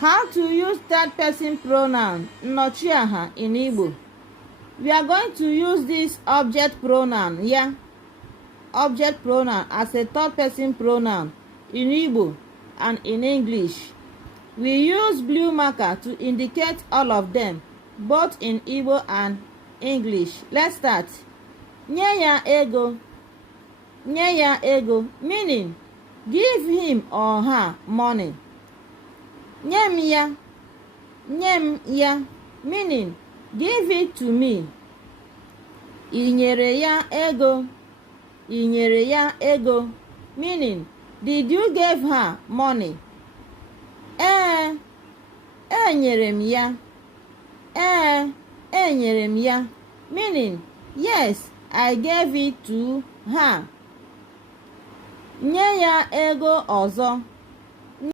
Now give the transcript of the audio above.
How to use third person pronoun Nnochi in Igbo. We are going to use this object pronoun here, object pronoun, as a third person pronoun in Igbo and in English. We use blue marker to indicate all of them, both in Igbo and English. Let's start. Nye ya ego. Nye ya ego, meaning give him or her money. Nyem ya. Nyem ya, meaning give it to me. Inyere ya ego. Inyere ya ego, meaning did you give her money? Enyere m ya. Enyere m ya, meaning yes, I gave it to her. Nye ya ego ọzọ.